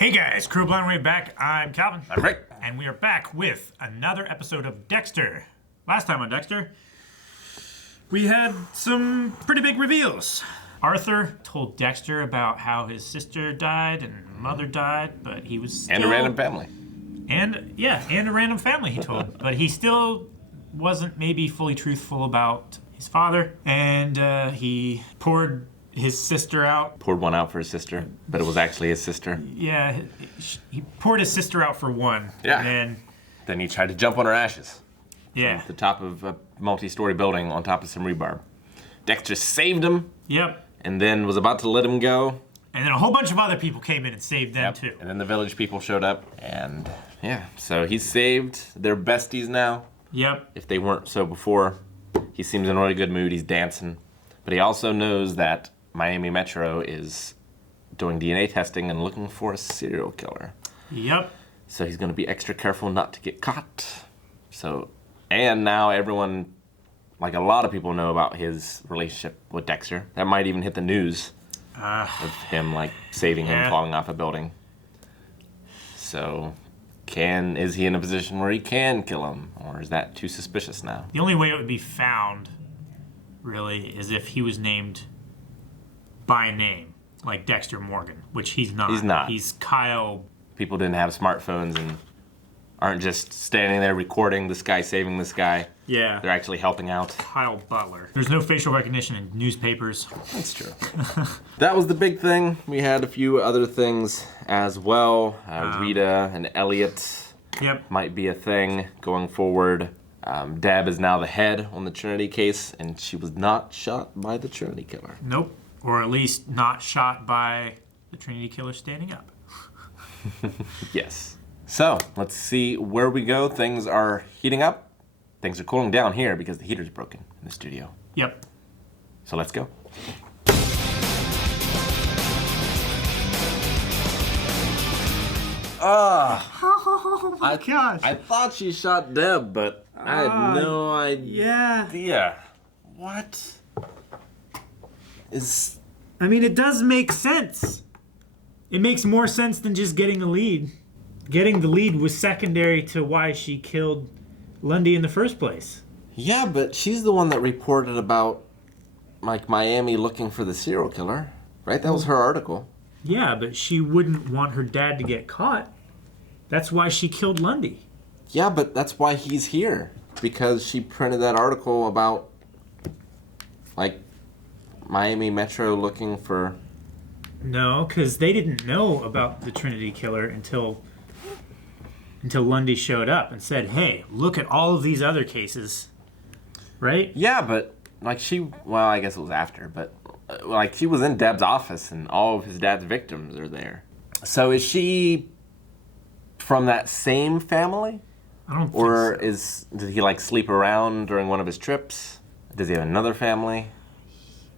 Hey guys, Crew Blind Way back. I'm Calvin. I'm Rick. And we are back with another episode of Dexter. Last time on Dexter, we had some pretty big reveals. Arthur told Dexter about how his sister died and mother died, but he was still... And a random family. And a random family he told. But he still wasn't maybe fully truthful about his father. And he poured his sister out. Poured one out for his sister, but it was actually his sister. Yeah, he poured his sister out for one. Yeah. And then he tried to jump on her ashes. Yeah. From the top of a multi-story building on top of some rebarb. Dexter saved him. Yep. And then was about to let him go. And then a whole bunch of other people came in and saved them too. And then the village people showed up. And yeah, so he's saved. They're besties now. Yep. If they weren't so before. He seems in a really good mood. He's dancing. But he also knows that Miami Metro is doing DNA testing and looking for a serial killer. Yep. So he's going to be extra careful not to get caught. And now everyone, like a lot of people know about his relationship with Dexter. That might even hit the news of him, like, saving him falling off a building. So, is he in a position where he can kill him? Or is that too suspicious now? The only way it would be found, really, is if he was named by name, like Dexter Morgan, which he's not. He's not. He's Kyle. People didn't have smartphones and aren't just standing there recording this guy saving this guy. Yeah. They're actually helping out. Kyle Butler. There's no facial recognition in newspapers. That's true. That was the big thing. We had a few other things as well. Rita and Elliot might be a thing going forward. Deb is now the head on the Trinity case, and she was not shot by the Trinity killer. Nope. Or at least not shot by the Trinity killer standing up. Yes. So, let's see where we go. Things are heating up. Things are cooling down here because the heater's broken in the studio. Yep. So let's go. Oh my gosh. I thought she shot Deb, but I had no idea. What? I mean, it does make sense. It makes more sense than just getting the lead. Getting the lead was secondary to why she killed Lundy in the first place. Yeah, but she's the one that reported about, like, Miami looking for the serial killer, right? That was her article. Yeah, but she wouldn't want her dad to get caught. That's why she killed Lundy. Yeah, but that's why he's here. Because she printed that article about, like, Miami Metro looking for... No, because they didn't know about the Trinity killer until Lundy showed up and said, hey, look at all of these other cases, right? Yeah, but, like, well, I guess it was after, but, like, she was in Deb's office and all of his dad's victims are there. So is she from that same family? I don't think Or so. Did he, like, sleep around during one of his trips? Does he have another family?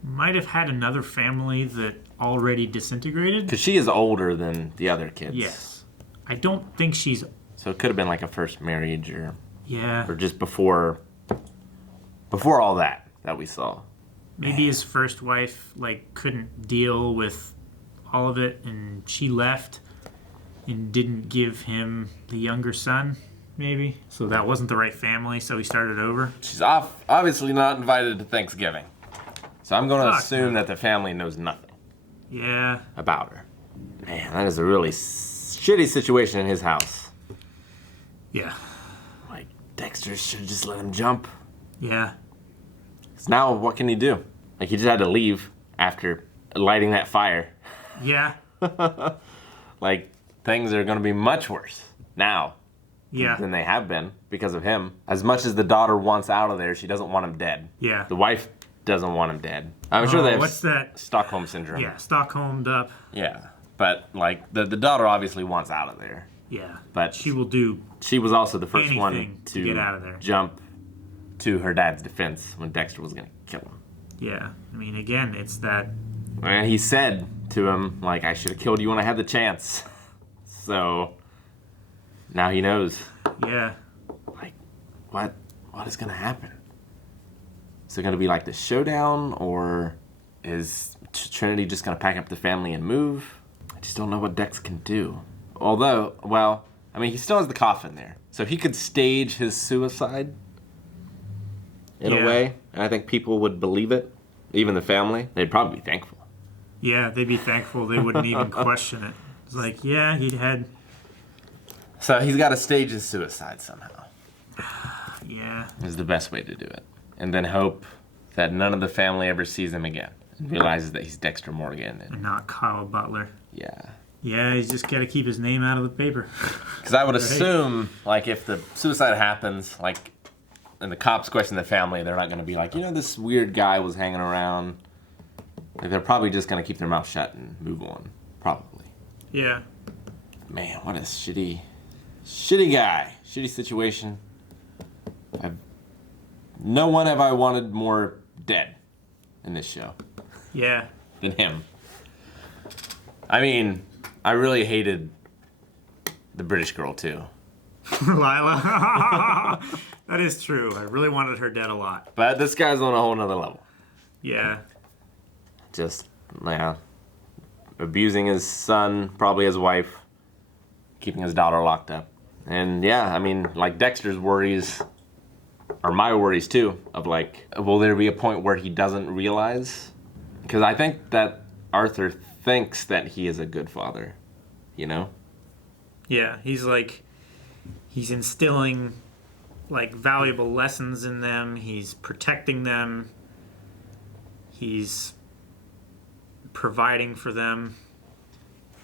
Might have had another family that already disintegrated. Because she is older than the other kids. Yes. I don't think she's... So it could have been like a first marriage or just before all that we saw. Maybe his first wife, like, couldn't deal with all of it, and she left and didn't give him the younger son, maybe. So that wasn't the right family, so he started over. She's obviously not invited to Thanksgiving. So I'm going to assume that the family knows nothing about her. Man, that is a really shitty situation in his house. Yeah. Like, Dexter should just let him jump. Yeah. Because now, what can he do? Like, he just had to leave after lighting that fire. Yeah. Like, things are going to be much worse now than they have been because of him. As much as the daughter wants out of there, she doesn't want him dead. Yeah. The wife doesn't want him dead. I'm sure they have what's that? Stockholm Syndrome. Yeah, Stockholmed up. Yeah. But, like, the daughter obviously wants out of there. Yeah. But she will do She was also the first one anything to get out of there. jump to her dad's defense when Dexter was going to kill him. Yeah. I mean, again, it's that... And he said to him, like, I should have killed you when I had the chance. So, now he knows. Yeah. Like, what is going to happen? Is it going to be like the showdown, or is Trinity just going to pack up the family and move? I just don't know what Dex can do. Although, well, I mean, he still has the coffin there. So if he could stage his suicide in a way, and I think people would believe it, even the family, they'd probably be thankful. Yeah, they'd be thankful. They wouldn't even question it. It's like, yeah, he'd had... So he's got to stage his suicide somehow. Yeah. Is the best way to do it. And then hope that none of the family ever sees him again. And realizes that he's Dexter Morgan. And not Kyle Butler. Yeah. Yeah, he's just got to keep his name out of the paper. Because I would assume, like, if the suicide happens, like, and the cops question the family, they're not going to be like, this weird guy was hanging around. Like, they're probably just going to keep their mouth shut and move on. Probably. Yeah. Man, what a shitty guy. Shitty situation. No one have I wanted more dead in this show. Yeah. Than him. I mean, I really hated the British girl, too. Lila. That is true. I really wanted her dead a lot. But this guy's on a whole nother level. Yeah. Just, abusing his son, probably his wife, keeping his daughter locked up. And yeah, I mean, like, Dexter's worries are my worries too, of like, will there be a point where he doesn't realize? Because I think that Arthur thinks that he is a good father, Yeah, he's instilling, like, valuable lessons in them. He's protecting them. He's providing for them.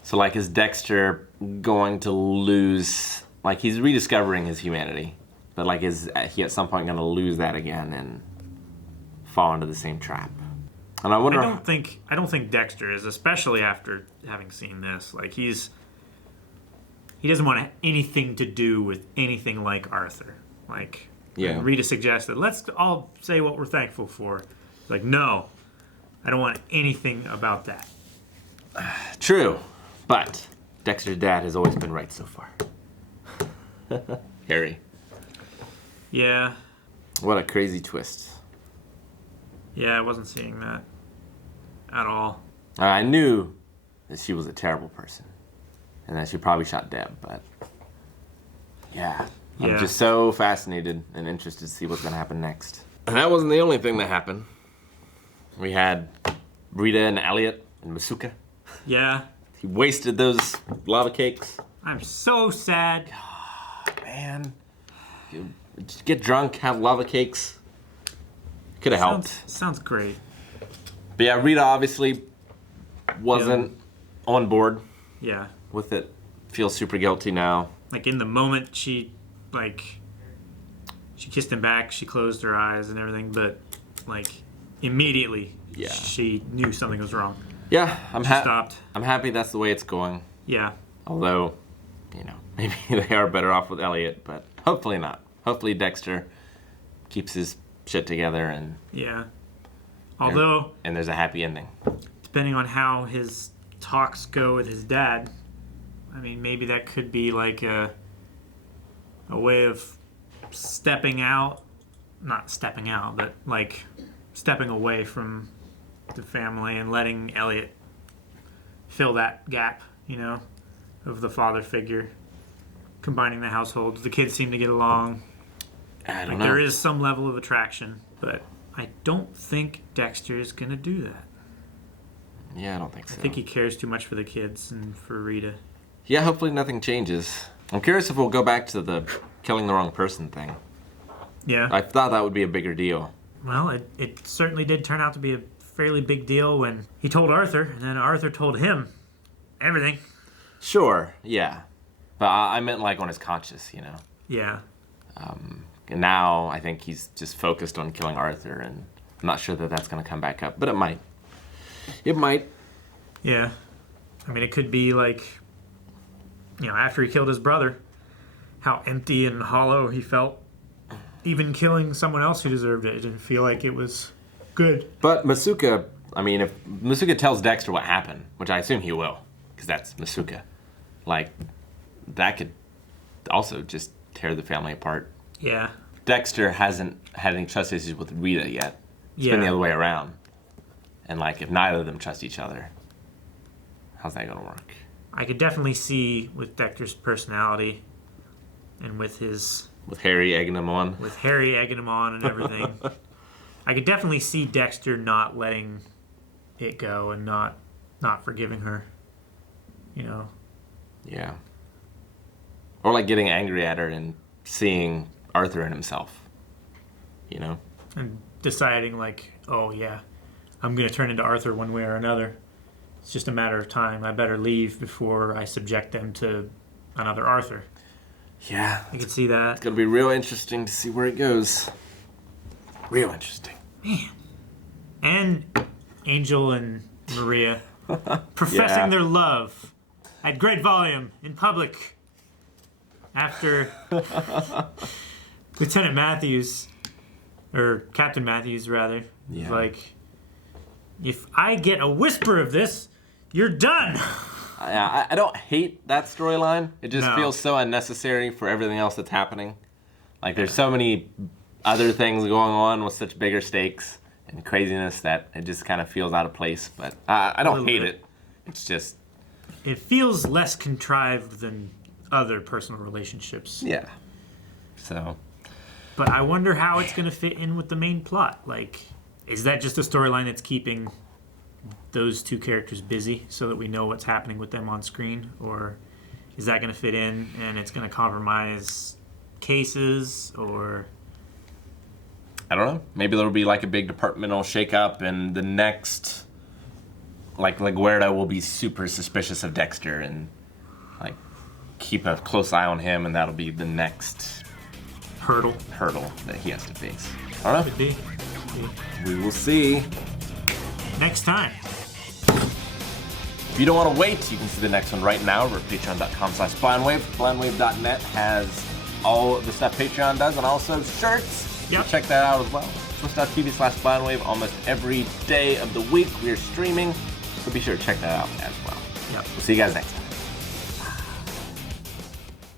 So, like, is Dexter going to lose, like, he's rediscovering his humanity, but, like, is he at some point going to lose that again and fall into the same trap? And I wonder... I don't think Dexter is, especially after having seen this. Like, he doesn't want anything to do with anything like Arthur. Like, yeah. Rita suggested, let's all say what we're thankful for. Like, no, I don't want anything about that. True, but Dexter's dad has always been right so far. Harry. Yeah. What a crazy twist. Yeah, I wasn't seeing that at all. I knew that she was a terrible person and that she probably shot Deb, but yeah. I'm just so fascinated and interested to see what's going to happen next. And that wasn't the only thing that happened. We had Rita and Elliot and Masuka. Yeah. He wasted those lava cakes. I'm so sad. God, man. You just get drunk, have lava cakes. Could have helped. Sounds great. But yeah, Rita obviously wasn't on board with it. Feels super guilty now. Like, in the moment, she kissed him back, she closed her eyes and everything, but, like, immediately she knew something was wrong. Yeah, stopped. I'm happy that's the way it's going. Yeah. Although, maybe they are better off with Elliot, but hopefully not. Hopefully Dexter keeps his shit together and... Yeah. Although... And there's a happy ending. Depending on how his talks go with his dad, I mean, maybe that could be like a way of stepping out. Not stepping out, but like stepping away from the family and letting Elliot fill that gap, of the father figure. Combining the households. The kids seem to get along. I don't know. There is some level of attraction, but I don't think Dexter is going to do that. Yeah, I don't think so. I think he cares too much for the kids and for Rita. Yeah, hopefully nothing changes. I'm curious if we'll go back to the killing the wrong person thing. Yeah. I thought that would be a bigger deal. Well, it certainly did turn out to be a fairly big deal when he told Arthur, and then Arthur told him everything. Sure, yeah. But I meant like on his conscience, Yeah. And now I think he's just focused on killing Arthur, and I'm not sure that that's going to come back up, but it might. It might. Yeah. I mean, it could be like, after he killed his brother, how empty and hollow he felt. Even killing someone else who deserved it, it didn't feel like it was good. But Masuka, I mean, if Masuka tells Dexter what happened, which I assume he will, because that's Masuka, like, that could also just tear the family apart. Yeah. Dexter hasn't had any trust issues with Rita yet. It's been the other way around. And, like, if neither of them trust each other, how's that going to work? I could definitely see with Dexter's personality and with Harry egging him on. With Harry egging him on and everything. I could definitely see Dexter not letting it go and not forgiving her. You know? Yeah. Or like getting angry at her and seeing Arthur in himself. You know? And deciding like, oh yeah, I'm going to turn into Arthur one way or another. It's just a matter of time. I better leave before I subject them to another Arthur. Yeah. I could see that. It's going to be real interesting to see where it goes. Real interesting. Man. And Angel and Maria professing their love at great volume in public after Lieutenant Matthews, or Captain Matthews rather, was like, if I get a whisper of this, you're done. I don't hate that storyline. It just feels so unnecessary for everything else that's happening. Like, there's so many other things going on with such bigger stakes and craziness that it just kind of feels out of place. But I don't hate it. It's just... It feels less contrived than other personal relationships. Yeah. So... But I wonder how it's going to fit in with the main plot. Like, is that just a storyline that's keeping those two characters busy so that we know what's happening with them on screen? Or is that going to fit in and it's going to compromise cases? Or... I don't know. Maybe there'll be like a big departmental shakeup and the next... Like Guerra will be super suspicious of Dexter and like keep a close eye on him, and that'll be the next... hurdle that he has to face. I don't know. Could be. We will see. Next time. If you don't want to wait, you can see the next one right now over at patreon.com/blindwave. Blindwave.net has all the stuff Patreon does and also shirts. Yep. So check that out as well. Twitch.tv/blindwave almost every day of the week. We are streaming, so be sure to check that out as well. Yep. We'll see you guys next time.